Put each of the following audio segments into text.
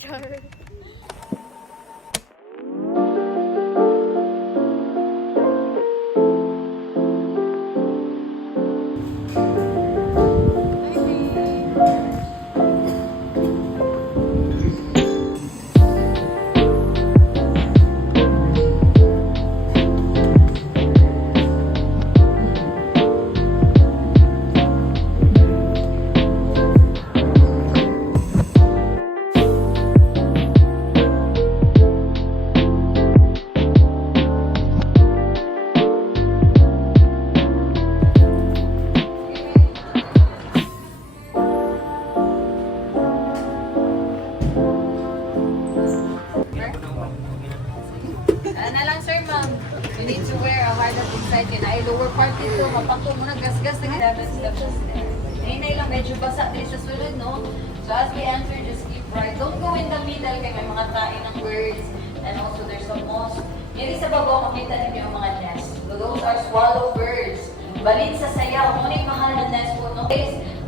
Char. Na lang sir, ma'am. You need to wear a hard hat inside yun. Ay, lower part dito. Mapako mo na gas-gas na steps there. Nainay lang, medyo basa din sa sulod, no? So as we enter, just keep right. Don't go in the middle kaya may mga tain ng birds. And also there's some moss. Yan sa babaw, makita ninyo yung mga nest. So those are swallow birds. Balin sa sayaw. Ngunit mahal na nest po, no?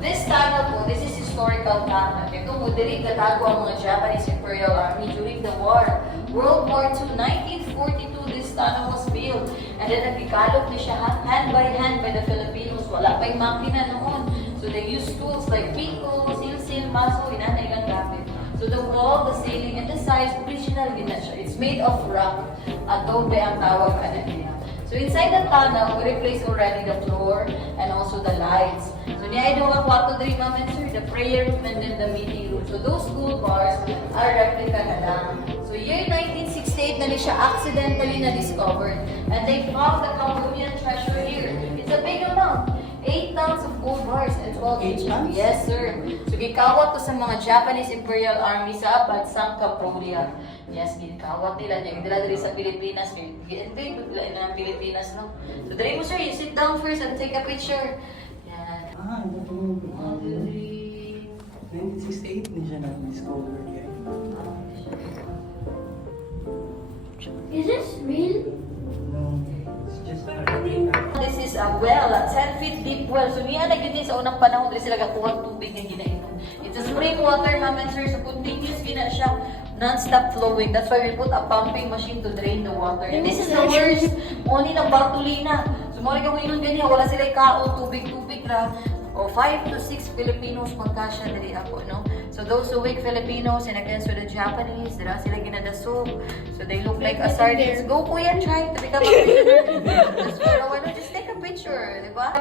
This tunnel po, this is historical tunnel. Ito po, dilig natago ang mga Japanese Imperial Army during the war. World War II, 1942, this tunnel was built. And then nagkikalog ni siya hand by the Filipinos. Wala pa yung makina noon. So they used tools like pico, sil-sil, maso, inanay lang gamit. So the wall, the ceiling, and the size, original din na siya. It's made of rock. Adobe ang tawag ka na niya. So inside the tunnel, we replaced already the floor and also the lights. So niya ito ang kwarto diri namin sir, the prayer room and then the meeting room. So those gold bars are replica na lang. So year 1968 na siya accidentally na-discovered. And they found the Cambodian treasure here. It's a big amount. 8 tons of gold bars and 12 inches. Yes sir. So gikawat to sa mga Japanese Imperial Army sa bansang Cambodia. Yes, gikawat nila niya. Dila diri sa Pilipinas. Gi-invade nila ng Pilipinas, no? So dali mo sir, you sit down first and take a picture. Yan. Ito po. 1968 din siya na-discover kaya. Is this real? No, it's just a replica. This is a well, a 10 feet deep well. So niya na yun sa unang panahon, dili sila gakuha ng tubig ng ginainom. It's a spring water, ma'am and sir. So continuous gina siya, non-stop flowing. That's why we put a pumping machine to drain the water. And this is the worst. Only ng Bartolina. So mga kung inon ganyan, wala sila kao, tubig-tubig ra. O 5 to 6 Filipinos magkasya dali ako, no? So those who weak Filipinos and against with the Japanese, dira sila ginadaso. So they look like a sardines. Go kuya, try to become a prisoner. Just take a picture, di ba?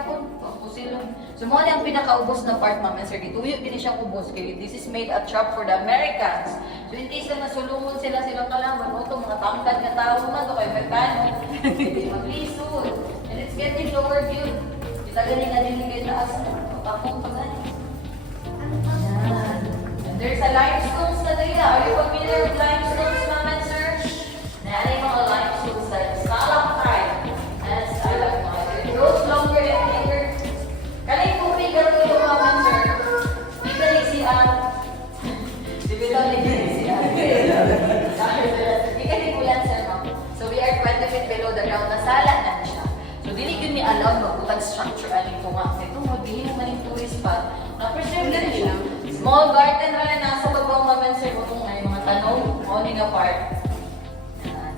So mo ang pinakaubos na part, ma'am and sir. Gituyo din siyang ubos. Kaya this is made a trap for the Americans. So in case na nasulungon sila silang kalaban, o itong mga tangkad na tao na to, kay Mekano, hindi maglisod. And it's getting lower view. Kita galing na din kay taas. Tapong pa gani. And there's a limestones na dito. Are you familiar with limestones, ma'am and sir? Nari mga limestones like stalactite and stalagmite. It grows longer and bigger. Kaling kung bigger to yung ma'am and sir. Di ka rin siya. Di ba ito rin siya? Di ka rin ulan, sir, ma'am. So we are 20 feet below the ground. Nasala na siya. So dili yun ni alam magputang structure aling ko nga. Ito magbihin naman yung tourist spot. Na-preserve na siya. Small garden rin nasa babaw naman sir kung ay mga tanong. Morning apart.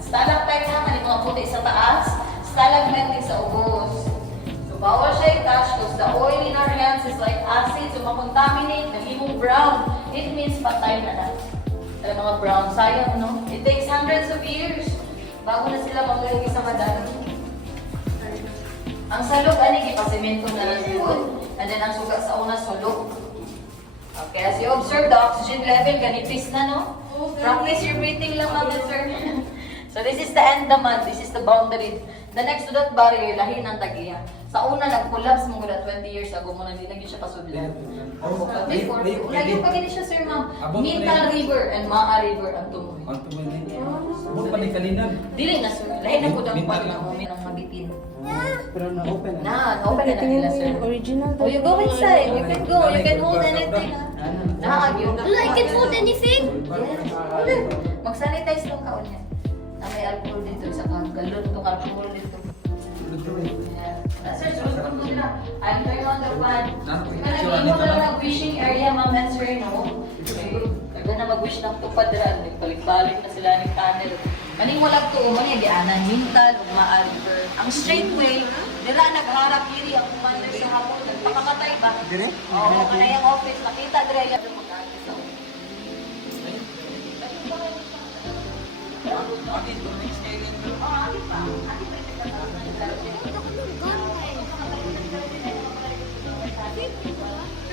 Stalactite naman yung mga puti sa taas. Stalagmite sa ubos. So bawal siya i-touch because the oil in our hands is like acid. So makontaminate. Nagimong brown. It means patay na na. Ang mga brown. Sayang, no? It takes hundreds of years bago na sila maglayog sa madami. Ang salog, ani, ipasimento na lang yun. And then, ang sugat sa una, sulog. Okay, as you observe, the oxygen level, ganipis na, no? Practice your breathing lang, ma'am and sir. So, this is the Andaman. This is the boundary. The next to that barrier, lahi ng Tagiya. Sa una, nag-collapse mo mula 20 years ago mo, hindi siya pasudlan. Before, lagi pa gini siya, sir, ma'am. Mintal River and Maa River ang tumuhin. Ang tumanin. Bukod pa ni Kalinan. Dili na, sir. Lahi na po ng pag-nahomin ng mabitin. Pero na-open Na-open na nila, sir. Original. Oh, you go inside. You can go. You can hold anything. Nakagyo. I can hold anything? Yes. Mag-sanitize lang ka ulit. Na may alcohol dito. Isa kang galon itong alcohol dito. Yeah. Sir, susunod ko nila. I'm turning on the fan. Kanagin mo na lang wishing area, ma'am and sir, no? Ganda na mag-wish ng tupadran, balik-balik na sila ng tunnel. Kaning walang tuo, man yung dianan, mental, ug ma-alter. Ang straight way, dira nagharap kiri ang commander sa hapon, nagpakamatay ba? Dire? Oo, kana yung office, nakita dira yung mag-agis sa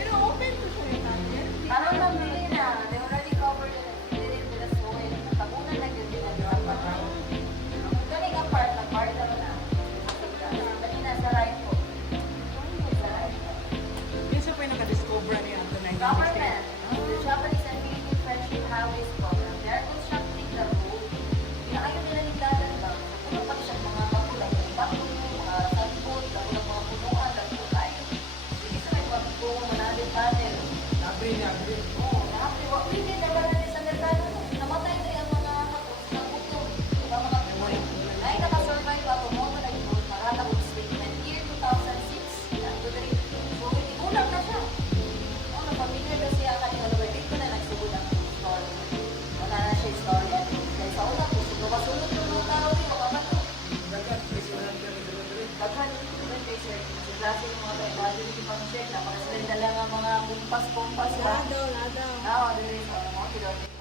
Pero open to siya yung tunnel. ano lang nila na, they already covered it with the soil. Natabunan na yun din ang part. Ang galing ang part, nag-part na na. Kanina sa right po. Sa right po. Yun siya po yung nakadiscover niya ang 1960. Government, the Japanese and Philippine Friendship Highways Program, they are constructing the road. Pinakayo nila ni Dalan ba? Ano pa siya mga kapulang, mga sampot, mga punuan, kayo. Hindi sa may pagbuong manadit tunnel. Oo, nahabi. Hindi na ba natin sa merkado? Namatay na yung mga kapos na puto. Diba mga Pinoy? Ay, nakasurvive ako mo na nag-vote. Marata ko statement. Year 2006. So, hindi ulang na siya. Oo, napamilya na siya kanina. Dito na nagsugod ang story. Wala na siya story. Dahil sa una, kung sumasunod yung tao, makabato. Daghan, doon kay sir. Kasi klase yung mga tayo. Lalo yung pang-check. Napakasalita lang ang mga kumpas-kumpas. Ladaw, ladaw. Oo, dili sa mga kilor.